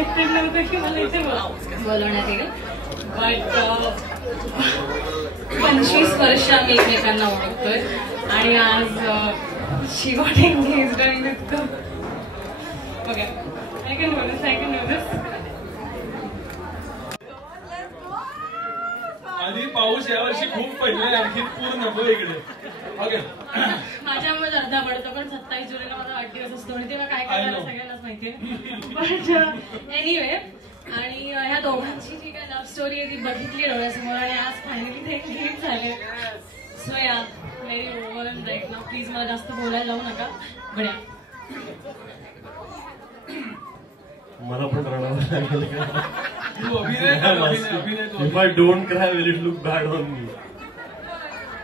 Expected नव्हतं की मला इथे बोलवण्यात येईल. बट 25 वर्ष आम्ही एकमेकांना ओळखतोय आणि आज शी गॉट एंगेज्ड आणि इतकं ओके आय कॅन डू दिस. आधी पाऊस यावर्षी खूप पडलाय, आणखी पूर नको इकडे. ओके माझ्यामुळे अर्धा पडतो पण 27 जुलैला माझा वाढदिवस असतो आणि तेव्हा काय काय सगळ्यांनाच माहितीये. बट एनिवे आणि ह्या दोघांची जी काय लव्ह स्टोरी आहे ती बघितली डोळ्यासमोर आणि आज फायनली ते एंगेज झाले. सो या very over and right now please मला जास्त बोलायला लावू नका. बड्या मला पण रडावं लागेल का? अभिनय If I don't cry, will it look bad on me?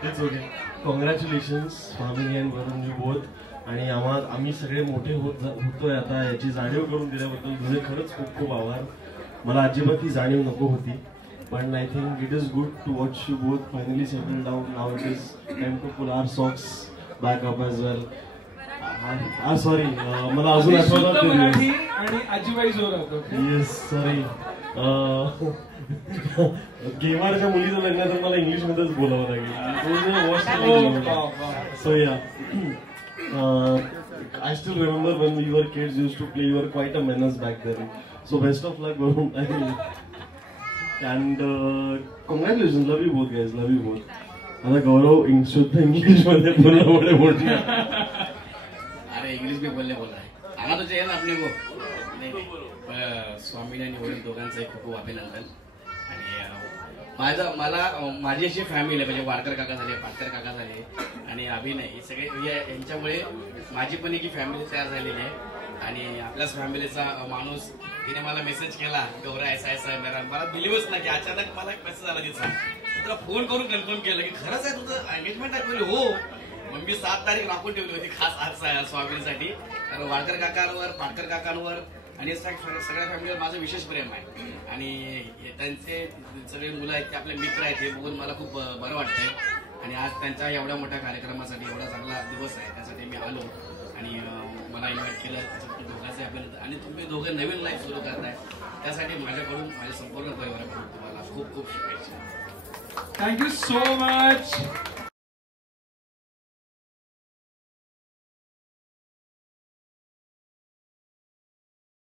It's okay. Congratulations, Swamini and वरुणजी both. आणि आम्ही सगळे मोठे होतोय आता याची जाणीव करून दिल्याबद्दल तुझे खरंच खूप खूप आभार. मला अजिबात ही जाणीव नको होती, पण I think it is good to watch you both finally settle down. Now it is time to pull our socks back up as well. Sorry मला अजून आठवलं आणि आजीबाई जोरात. Yes sorry. गेमारच्या मुलीचं लग्न तर मला इंग्लिश मध्येच बोलावं लागेल. सो या I still remember when we were kids used to play. You were quite a menace back then. So best of luck, Varun. And congratulations, love you both guys, love you both. आता गौरव शुद्ध English मध्ये बोलना बड़े मोटे. अरे English में बोलने बोल रहा है, आना तो चाहिए ना अपने को. नहीं स्वामी आणि वडील दोघांचं खूप खूप अभिनंदन. आणि मला माझी अशी फॅमिली आहे, म्हणजे वारकर काका झाले, पाटकर काका झाले आणि अभिनय हे सगळे यांच्यामुळे माझी पण एक फॅमिली तयार झालेली आहे. आणि आपल्याच फॅमिलीचा माणूस तिने मला मेसेज केला गौरा ऐसा ऐसा मेरा. मला बिलीव्हच नाही की अचानक मला एक मेसेज आला तिचा. तुला फोन करून कन्फर्म केलं की खरंच आहे तुझं एंगेजमेंट आहे. हो मग मी 7 तारीख राखून ठेवली होती खास आज स्वामींसाठी. कारण वारकर काकांवर, पाटकर काकांवर आणि सगळ्या फॅमिलीवर माझं विशेष प्रेम आहे. आणि त्यांचे सगळे मुलं आहेत ते आपले मित्र आहेत हे बघून मला खूप बरं वाटतंय. आणि आज त्यांच्या एवढ्या मोठ्या कार्यक्रमासाठी एवढा चांगला दिवस आहे त्यासाठी मी आलो आणि मला इन्व्हाइट केलं. त्याच्यात दोघांचे आपल्याला आणि तुम्ही दोघं नवीन लाईफ सुरू करताय त्यासाठी माझ्याकडून माझ्या संपूर्ण परिवाराकडून तुम्हाला खूप खूप शुभेच्छा. Thank you so much.